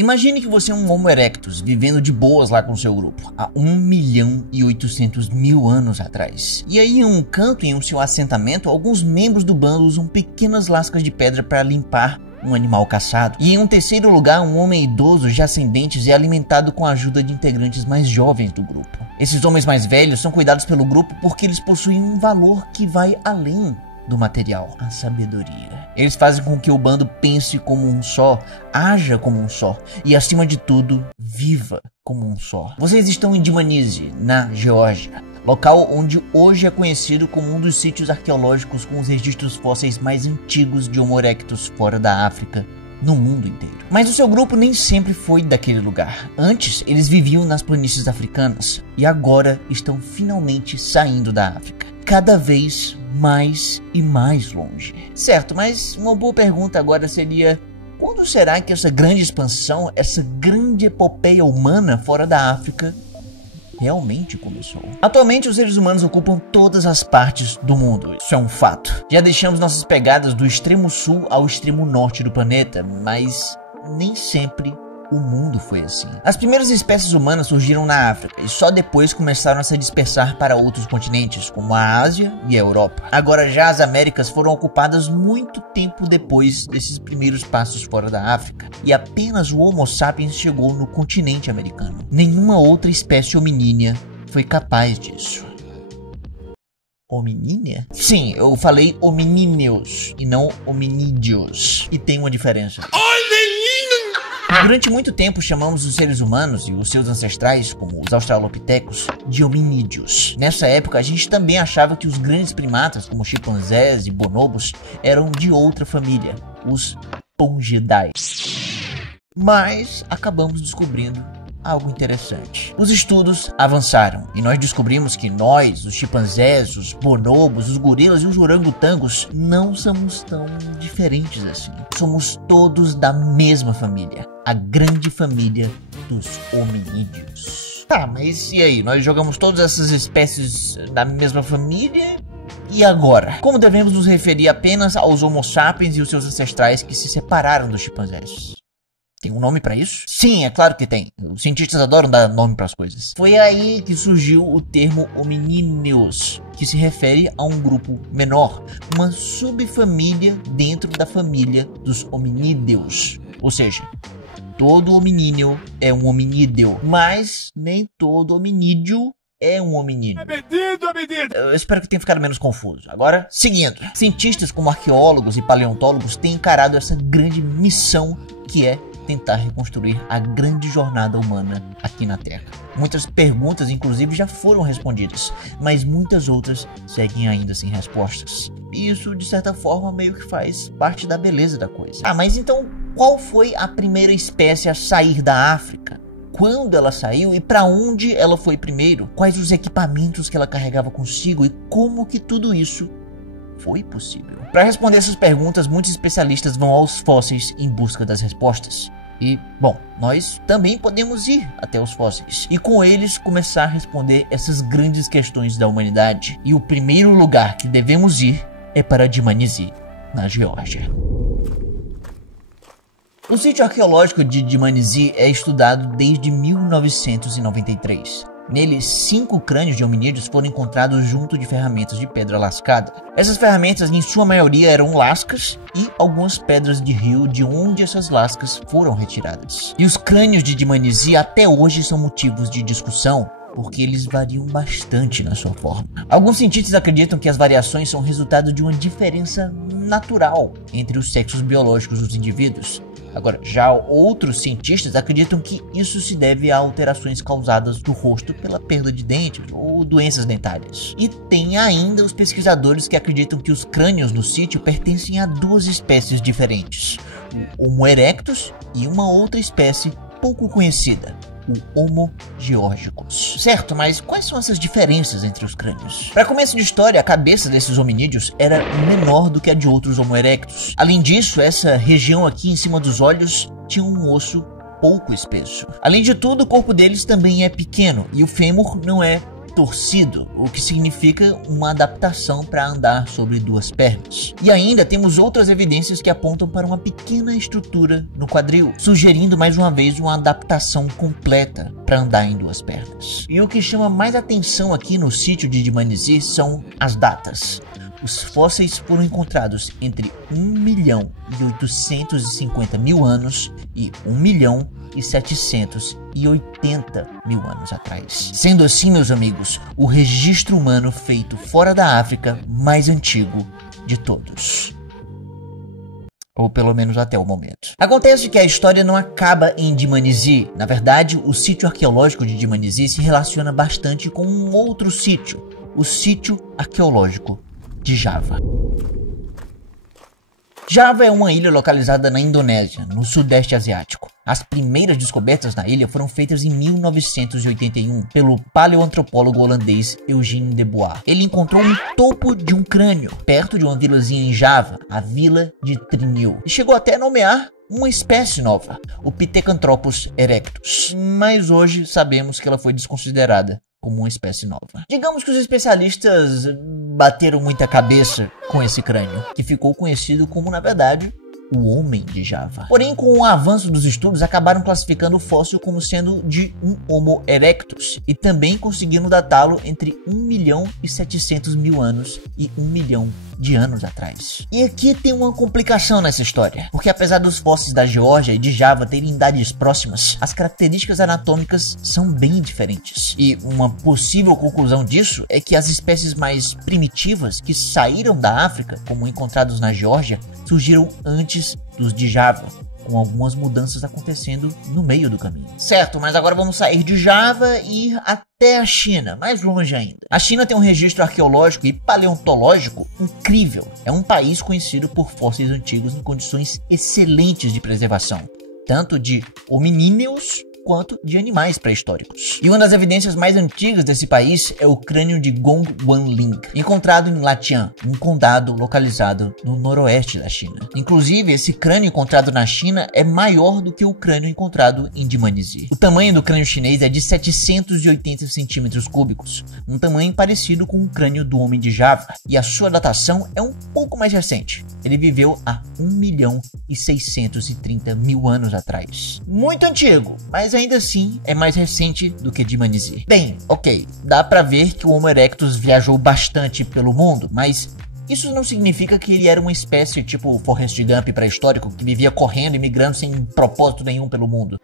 Imagine que você é um Homo erectus vivendo de boas lá com seu grupo há 1.800.000 anos atrás. E aí em um canto em seu assentamento, alguns membros do bando usam pequenas lascas de pedra para limpar um animal caçado. E em um terceiro lugar, um homem idoso já sem dentes é alimentado com a ajuda de integrantes mais jovens do grupo. Esses homens mais velhos são cuidados pelo grupo porque eles possuem um valor que vai além do material, a sabedoria. Eles fazem com que o bando pense como um só, haja como um só e, acima de tudo, viva como um só. Vocês estão em Dmanisi, na Geórgia, local onde hoje é conhecido como um dos sítios arqueológicos com os registros fósseis mais antigos de Homo erectus fora da África, no mundo inteiro. Mas o seu grupo nem sempre foi daquele lugar. Antes, eles viviam nas planícies africanas e agora estão finalmente saindo da África, cada vez mais e mais longe. Certo, mas uma boa pergunta agora seria: quando será que essa grande expansão, essa grande epopeia humana fora da África realmente começou? Atualmente os seres humanos ocupam todas as partes do mundo, isso é um fato. Já deixamos nossas pegadas do extremo sul ao extremo norte do planeta, mas nem sempre o mundo foi assim. As primeiras espécies humanas surgiram na África e só depois começaram a se dispersar para outros continentes, como a Ásia e a Europa. Agora já as Américas foram ocupadas muito tempo depois desses primeiros passos fora da África, e apenas o Homo sapiens chegou no continente americano. Nenhuma outra espécie hominínia foi capaz disso. Hominínia? Sim, eu falei hominíneos e não hominídeos, e tem uma diferença. Durante muito tempo chamamos os seres humanos e os seus ancestrais, como os australopitecos, de hominídeos. Nessa época a gente também achava que os grandes primatas, como chimpanzés e bonobos, eram de outra família, os Pongidae. Mas acabamos descobrindo algo interessante. Os estudos avançaram e nós descobrimos que nós, os chimpanzés, os bonobos, os gorilas e os orangotangos não somos tão diferentes assim. Somos todos da mesma família, a grande família dos hominídeos. Tá, mas e aí? Nós jogamos todas essas espécies da mesma família? E agora? Como devemos nos referir apenas aos Homo sapiens e os seus ancestrais que se separaram dos chimpanzés? Tem um nome pra isso? Sim, é claro que tem. Os cientistas adoram dar nome pras coisas. Foi aí que surgiu o termo hominíneos, que se refere a um grupo menor, uma subfamília dentro da família dos hominídeos. Ou seja, todo hominíneo é um hominídeo, mas nem todo hominídeo é um hominídeo. Eu espero que tenha ficado menos confuso. Agora, seguindo. Cientistas como arqueólogos e paleontólogos têm encarado essa grande missão que é tentar reconstruir a grande jornada humana aqui na Terra. Muitas perguntas, inclusive, já foram respondidas, mas muitas outras seguem ainda sem respostas. E isso, de certa forma, meio que faz parte da beleza da coisa. Ah, mas então, qual foi a primeira espécie a sair da África? Quando ela saiu e para onde ela foi primeiro? Quais os equipamentos que ela carregava consigo e como que tudo isso foi possível? Para responder essas perguntas, muitos especialistas vão aos fósseis em busca das respostas. E, bom, nós também podemos ir até os fósseis e com eles começar a responder essas grandes questões da humanidade. E o primeiro lugar que devemos ir é para Dmanisi, na Geórgia. O sítio arqueológico de Dmanisi é estudado desde 1993. Nele, 5 crânios de hominídeos foram encontrados junto de ferramentas de pedra lascada. Essas ferramentas, em sua maioria, eram lascas e algumas pedras de rio de onde essas lascas foram retiradas. E os crânios de Dmanisi até hoje são motivos de discussão, porque eles variam bastante na sua forma. Alguns cientistas acreditam que as variações são resultado de uma diferença natural entre os sexos biológicos dos indivíduos. Agora, já outros cientistas acreditam que isso se deve a alterações causadas do rosto pela perda de dentes ou doenças dentárias. E tem ainda os pesquisadores que acreditam que os crânios no sítio pertencem a 2 espécies diferentes, o Homo erectus e uma outra espécie pouco conhecida, o Homo georgicus. Certo, mas quais são essas diferenças entre os crânios? Para começo de história, a cabeça desses hominídeos era menor do que a de outros Homo erectus. Além disso, essa região aqui em cima dos olhos tinha um osso pouco espesso. Além de tudo, o corpo deles também é pequeno e o fêmur não é torcido, o que significa uma adaptação para andar sobre duas pernas. E ainda temos outras evidências que apontam para uma pequena estrutura no quadril, sugerindo mais uma vez uma adaptação completa para andar em duas pernas. E o que chama mais atenção aqui no sítio de Dmanisi são as datas. Os fósseis foram encontrados entre 1.850.000 anos e 1.780.000 anos atrás. Sendo assim, meus amigos, o registro humano feito fora da África mais antigo de todos. Ou pelo menos até o momento. Acontece que a história não acaba em Dmanisi. Na verdade, o sítio arqueológico de Dmanisi se relaciona bastante com um outro sítio, o sítio arqueológico de Java. Java é uma ilha localizada na Indonésia, no sudeste asiático. As primeiras descobertas na ilha foram feitas em 1981 pelo paleoantropólogo holandês Eugene de Boer. Ele encontrou um topo de um crânio perto de uma vilazinha em Java, a vila de Trinil, e chegou até a nomear uma espécie nova, o Pithecanthropus erectus. Mas hoje sabemos que ela foi desconsiderada como uma espécie nova. Digamos que os especialistas bateram muita cabeça com esse crânio, que ficou conhecido como, na verdade, o Homem de Java. Porém, com o avanço dos estudos, acabaram classificando o fóssil como sendo de um Homo erectus e também conseguiram datá-lo entre 1.700.000 anos e 1 milhão de anos atrás. E aqui tem uma complicação nessa história, porque apesar dos fósseis da Geórgia e de Java terem idades próximas, as características anatômicas são bem diferentes. E uma possível conclusão disso é que as espécies mais primitivas que saíram da África, como encontrados na Geórgia, surgiram antes dos de Java, com algumas mudanças acontecendo no meio do caminho. Certo, mas agora vamos sair de Java e ir até a China, mais longe ainda. A China tem um registro arqueológico e paleontológico incrível. É um país conhecido por fósseis antigos em condições excelentes de preservação, tanto de hominíneos quanto de animais pré-históricos. E uma das evidências mais antigas desse país é o crânio de Gong Wanling, encontrado em Latian, um condado localizado no noroeste da China. Inclusive, esse crânio encontrado na China é maior do que o crânio encontrado em Dmanisi. O tamanho do crânio chinês é de 780 centímetros cúbicos, um tamanho parecido com o crânio do Homem de Java, e a sua datação é um pouco mais recente. Ele viveu há 1.630.000 anos atrás. Muito antigo, mas ainda assim é mais recente do que Dmanisi. Bem, ok, dá pra ver que o Homo erectus viajou bastante pelo mundo, mas isso não significa que ele era uma espécie tipo Forrest Gump pré-histórico que vivia correndo e migrando sem propósito nenhum pelo mundo.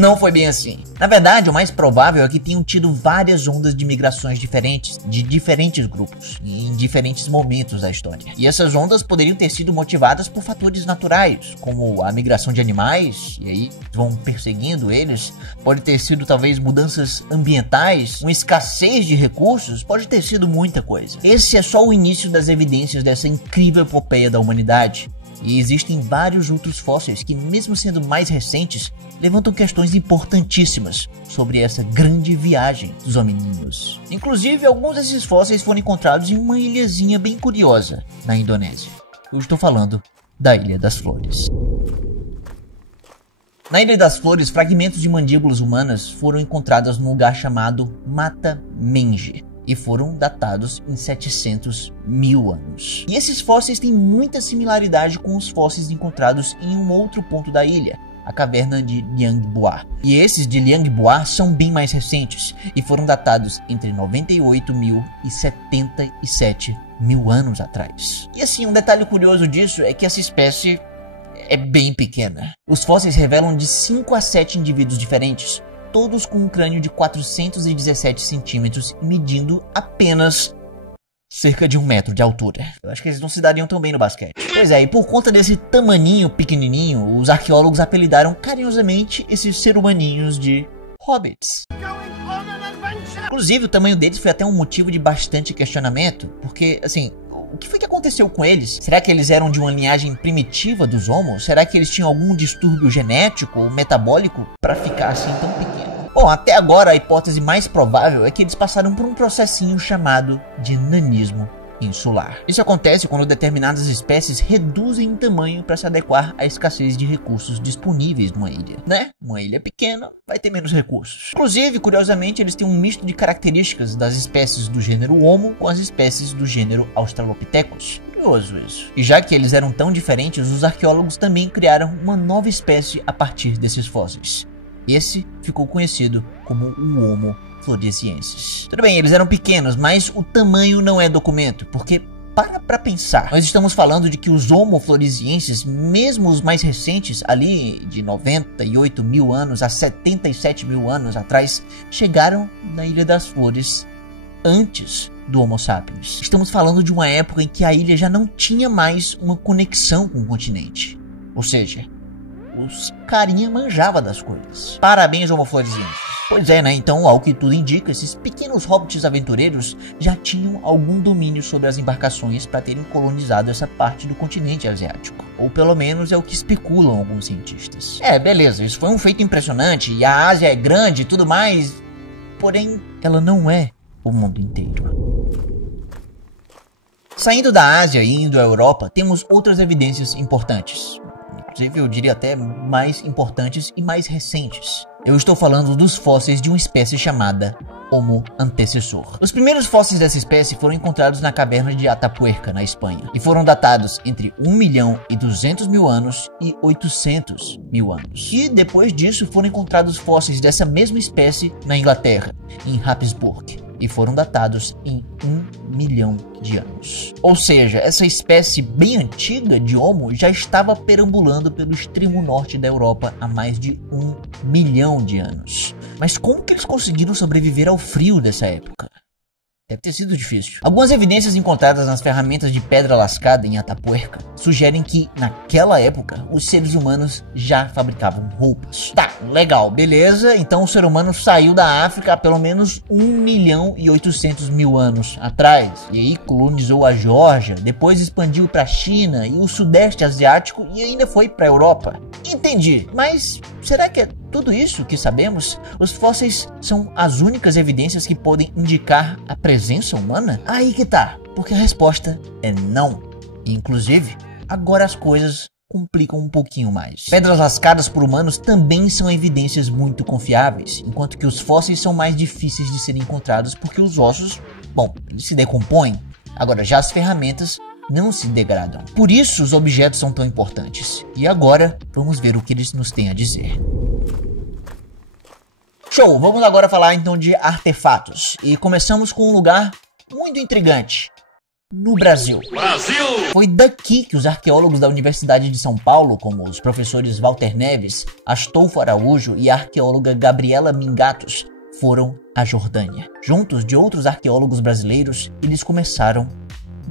Não foi bem assim. Na verdade, o mais provável é que tenham tido várias ondas de migrações diferentes, de diferentes grupos, em diferentes momentos da história. E essas ondas poderiam ter sido motivadas por fatores naturais, como a migração de animais, e aí vão perseguindo eles. Pode ter sido talvez mudanças ambientais, uma escassez de recursos, pode ter sido muita coisa. Esse é só o início das evidências dessa incrível epopeia da humanidade. E existem vários outros fósseis que, mesmo sendo mais recentes, levantam questões importantíssimas sobre essa grande viagem dos hominíneos. Inclusive, alguns desses fósseis foram encontrados em uma ilhazinha bem curiosa na Indonésia. Eu estou falando da Ilha das Flores. Na Ilha das Flores, fragmentos de mandíbulas humanas foram encontrados num lugar chamado Mata Menge e foram datados em 700.000 anos. E esses fósseis têm muita similaridade com os fósseis encontrados em um outro ponto da ilha, a caverna de Liang Boa. E esses de Liang Boa são bem mais recentes e foram datados entre 98.000 e 77.000 anos atrás. E assim, um detalhe curioso disso é que essa espécie é bem pequena. Os fósseis revelam de 5 a 7 indivíduos diferentes, todos com um crânio de 417 centímetros e medindo apenas cerca de 1 metro de altura. Eu acho que eles não se dariam tão bem no basquete. Pois é, e por conta desse tamaninho pequenininho, os arqueólogos apelidaram carinhosamente esses ser humaninhos de hobbits. Inclusive, o tamanho deles foi até um motivo de bastante questionamento, porque, assim, o que foi que aconteceu com eles? Será que eles eram de uma linhagem primitiva dos homos? Será que eles tinham algum distúrbio genético ou metabólico para ficar assim tão pequeno? Bom, até agora a hipótese mais provável é que eles passaram por um processinho chamado de nanismo insular. Isso acontece quando determinadas espécies reduzem em tamanho para se adequar à escassez de recursos disponíveis numa ilha, né? Uma ilha pequena vai ter menos recursos. Inclusive, curiosamente, eles têm um misto de características das espécies do gênero Homo com as espécies do gênero Australopithecus. Curioso isso. E já que eles eram tão diferentes, os arqueólogos também criaram uma nova espécie a partir desses fósseis. Esse ficou conhecido como o Homo floresiensis. Tudo bem, eles eram pequenos, mas o tamanho não é documento, porque para pensar, nós estamos falando de que os Homo floresiensis, mesmo os mais recentes, ali de 98 mil anos a 77 mil anos atrás, chegaram na Ilha das Flores antes do Homo sapiens. Estamos falando de uma época em que a ilha já não tinha mais uma conexão com o continente. Ou seja, os carinha manjava das coisas. Parabéns, Homo floresiensis. Pois é, né? Então, ao que tudo indica, esses pequenos hobbits aventureiros já tinham algum domínio sobre as embarcações para terem colonizado essa parte do continente asiático. Ou pelo menos é o que especulam alguns cientistas. Beleza, isso foi um feito impressionante e a Ásia é grande e tudo mais, porém, ela não é o mundo inteiro. Saindo da Ásia e indo à Europa, temos outras evidências importantes. Inclusive, eu diria até mais importantes e mais recentes. Eu estou falando dos fósseis de uma espécie chamada Homo antecessor. Os primeiros fósseis dessa espécie foram encontrados na caverna de Atapuerca, na Espanha, e foram datados entre 1.200.000 anos e 800.000 anos. E depois disso foram encontrados fósseis dessa mesma espécie na Inglaterra, em Habsburg, e foram datados em 1 milhão de anos. Ou seja, essa espécie bem antiga de Homo já estava perambulando pelo extremo norte da Europa há mais de 1 milhão de anos. Mas como que eles conseguiram sobreviver ao frio dessa época? Deve ter sido difícil. Algumas evidências encontradas nas ferramentas de pedra lascada em Atapuerca sugerem que, naquela época, os seres humanos já fabricavam roupas. Tá, legal, beleza. Então o ser humano saiu da África há pelo menos 1.800.000 anos atrás. E aí colonizou a Geórgia, depois expandiu para a China e o Sudeste Asiático e ainda foi para a Europa. Entendi, mas será que é tudo isso que sabemos? Os fósseis são as únicas evidências que podem indicar a presença humana? Aí que tá, porque a resposta é não. Inclusive, agora as coisas complicam um pouquinho mais. Pedras lascadas por humanos também são evidências muito confiáveis, enquanto que os fósseis são mais difíceis de serem encontrados porque os ossos, bom, eles se decompõem. Agora, já as ferramentas não se degradam. Por isso os objetos são tão importantes. E agora, vamos ver o que eles nos têm a dizer. Show! Vamos agora falar então de artefatos. E começamos com um lugar muito intrigante. No Brasil. Foi daqui que os arqueólogos da Universidade de São Paulo, como os professores Walter Neves, Astolfo Araújo e a arqueóloga Gabriela Mingatos, foram à Jordânia. Juntos de outros arqueólogos brasileiros, eles começaram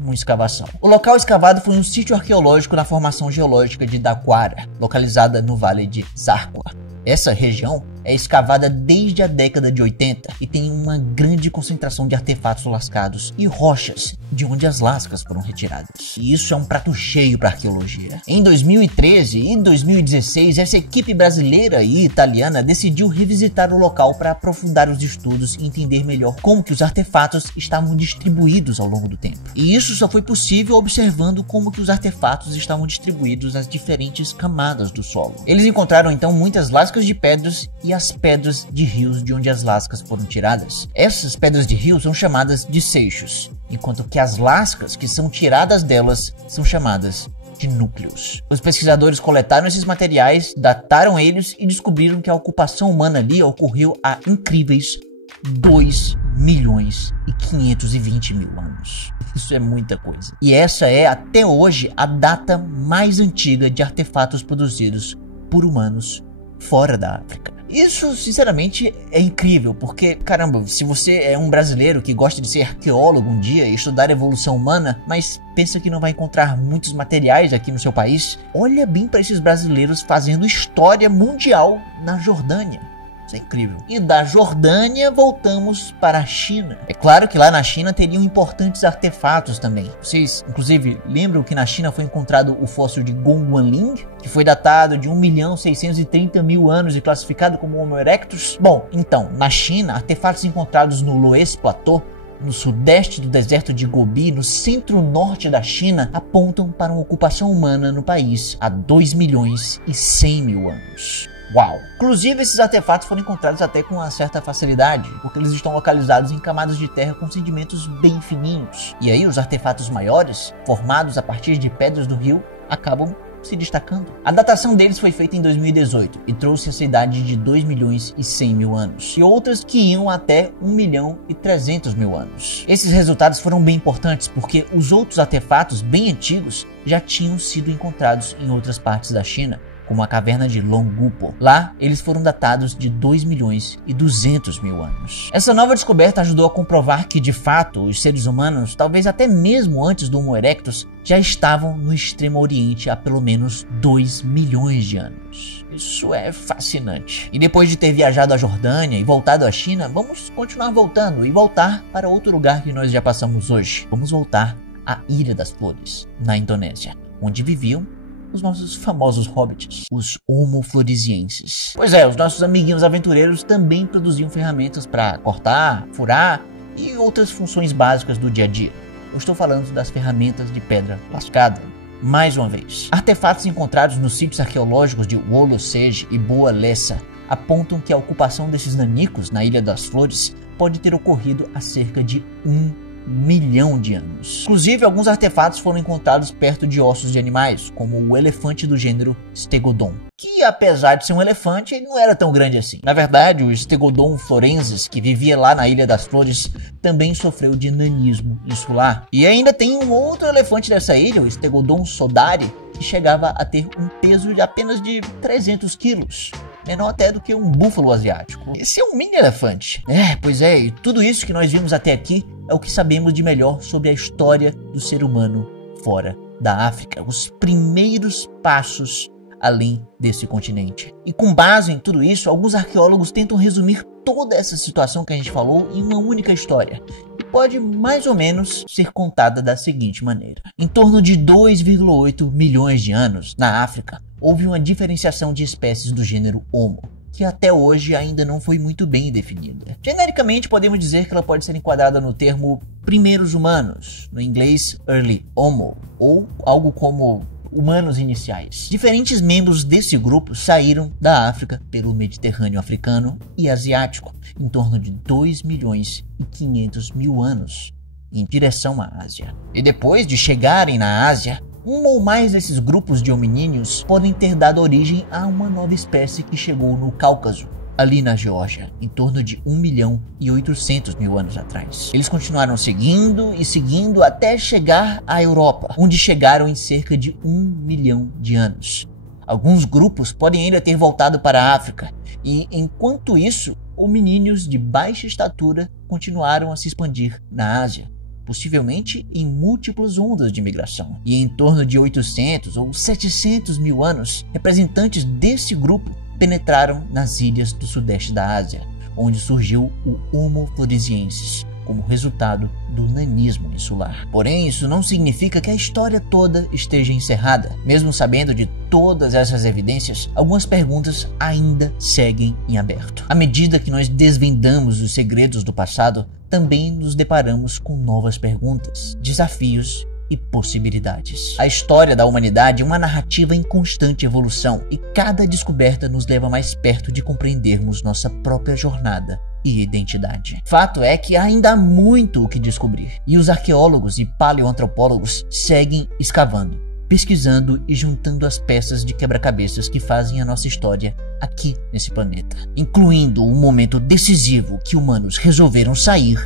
uma escavação. O local escavado foi um sítio arqueológico na formação geológica de Daquara, localizada no Vale de Zarqua. Essa região é escavada desde a década de 80 e tem uma grande concentração de artefatos lascados e rochas de onde as lascas foram retiradas. E isso é um prato cheio para a arqueologia. Em 2013 e 2016, essa equipe brasileira e italiana decidiu revisitar o local para aprofundar os estudos e entender melhor como que os artefatos estavam distribuídos ao longo do tempo. E isso só foi possível observando como que os artefatos estavam distribuídos nas diferentes camadas do solo. Eles encontraram então muitas lascas de pedras e as pedras de rios de onde as lascas foram tiradas. Essas pedras de rio são chamadas de seixos, enquanto que as lascas que são tiradas delas são chamadas de núcleos. Os pesquisadores coletaram esses materiais, dataram eles e descobriram que a ocupação humana ali ocorreu há incríveis 2.520.000 anos. Isso é muita coisa. E essa é, até hoje, a data mais antiga de artefatos produzidos por humanos fora da África. Isso, sinceramente, é incrível, porque, caramba, se você é um brasileiro que gosta de ser arqueólogo um dia e estudar evolução humana, mas pensa que não vai encontrar muitos materiais aqui no seu país, olha bem para esses brasileiros fazendo história mundial na Jordânia. Isso é incrível. E da Jordânia voltamos para a China. É claro que lá na China teriam importantes artefatos também. Vocês, inclusive, lembram que na China foi encontrado o fóssil de Gongguanling, que foi datado de 1.630.000 anos e classificado como Homo erectus? Bom, então, na China, artefatos encontrados no Loess Plateau, no sudeste do deserto de Gobi, no centro-norte da China, apontam para uma ocupação humana no país há 2.100.000 anos. Uau! Inclusive, esses artefatos foram encontrados até com uma certa facilidade, porque eles estão localizados em camadas de terra com sedimentos bem fininhos. E aí, os artefatos maiores, formados a partir de pedras do rio, acabam se destacando. A datação deles foi feita em 2018 e trouxe essa idade de 2.100.000 anos, e outras que iam até 1.300.000 anos. Esses resultados foram bem importantes porque os outros artefatos bem antigos já tinham sido encontrados em outras partes da China, como a caverna de Longgupo. Lá, eles foram datados de 2.200.000 anos. Essa nova descoberta ajudou a comprovar que, de fato, os seres humanos, talvez até mesmo antes do Homo erectus, já estavam no Extremo Oriente há pelo menos 2 milhões de anos. Isso é fascinante. E depois de ter viajado à Jordânia e voltado à China, vamos continuar voltando e voltar para outro lugar que nós já passamos hoje. Vamos voltar à Ilha das Flores, na Indonésia, onde viviam os nossos famosos hobbits, os Homo floresienses. Pois é, os nossos amiguinhos aventureiros também produziam ferramentas para cortar, furar e outras funções básicas do dia a dia. Eu estou falando das ferramentas de pedra lascada. Mais uma vez, artefatos encontrados nos sítios arqueológicos de Wolo Sege e Boa Lessa apontam que a ocupação desses nanicos na Ilha das Flores pode ter ocorrido há cerca de 1 milhão de anos. Inclusive, alguns artefatos foram encontrados perto de ossos de animais, como o elefante do gênero Stegodon, que apesar de ser um elefante, ele não era tão grande assim. Na verdade, o Stegodon florensis, que vivia lá na Ilha das Flores, também sofreu de nanismo insular. E ainda tem um outro elefante dessa ilha, o Stegodon sodari, que chegava a ter um peso de apenas de 300 quilos. Menor até do que um búfalo asiático. Esse é um mini elefante. Pois é, e tudo isso que nós vimos até aqui é o que sabemos de melhor sobre a história do ser humano fora da África. Os primeiros passos além desse continente. E com base em tudo isso, alguns arqueólogos tentam resumir toda essa situação que a gente falou em uma única história, que pode mais ou menos ser contada da seguinte maneira. Em torno de 2,8 milhões de anos, na África, houve uma diferenciação de espécies do gênero Homo, que até hoje ainda não foi muito bem definida. Genericamente, podemos dizer que ela pode ser enquadrada no termo primeiros humanos, no inglês Early Homo, ou algo como humanos iniciais. Diferentes membros desse grupo saíram da África pelo Mediterrâneo africano e asiático, em torno de 2.500.000 anos, em direção à Ásia. E depois de chegarem na Ásia, um ou mais desses grupos de hominíneos podem ter dado origem a uma nova espécie que chegou no Cáucaso, ali na Geórgia, em torno de 1.800.000 anos atrás. Eles continuaram seguindo e seguindo até chegar à Europa, onde chegaram em cerca de 1 milhão de anos. Alguns grupos podem ainda ter voltado para a África, e enquanto isso, hominíneos de baixa estatura continuaram a se expandir na Ásia, possivelmente em múltiplas ondas de migração. E em torno de 800 ou 700 mil anos, representantes desse grupo penetraram nas ilhas do sudeste da Ásia, onde surgiu o Homo floresiensis, como resultado do nanismo insular. Porém, isso não significa que a história toda esteja encerrada. Mesmo sabendo de todas essas evidências, algumas perguntas ainda seguem em aberto. À medida que nós desvendamos os segredos do passado, também nos deparamos com novas perguntas, desafios e possibilidades. A história da humanidade é uma narrativa em constante evolução, e cada descoberta nos leva mais perto de compreendermos nossa própria jornada e identidade. Fato é que ainda há muito o que descobrir, e os arqueólogos e paleoantropólogos seguem escavando, pesquisando e juntando as peças de quebra-cabeças que fazem a nossa história aqui nesse planeta, incluindo o momento decisivo que humanos resolveram sair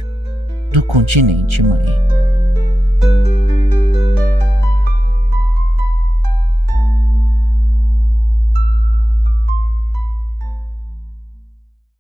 do continente mãe.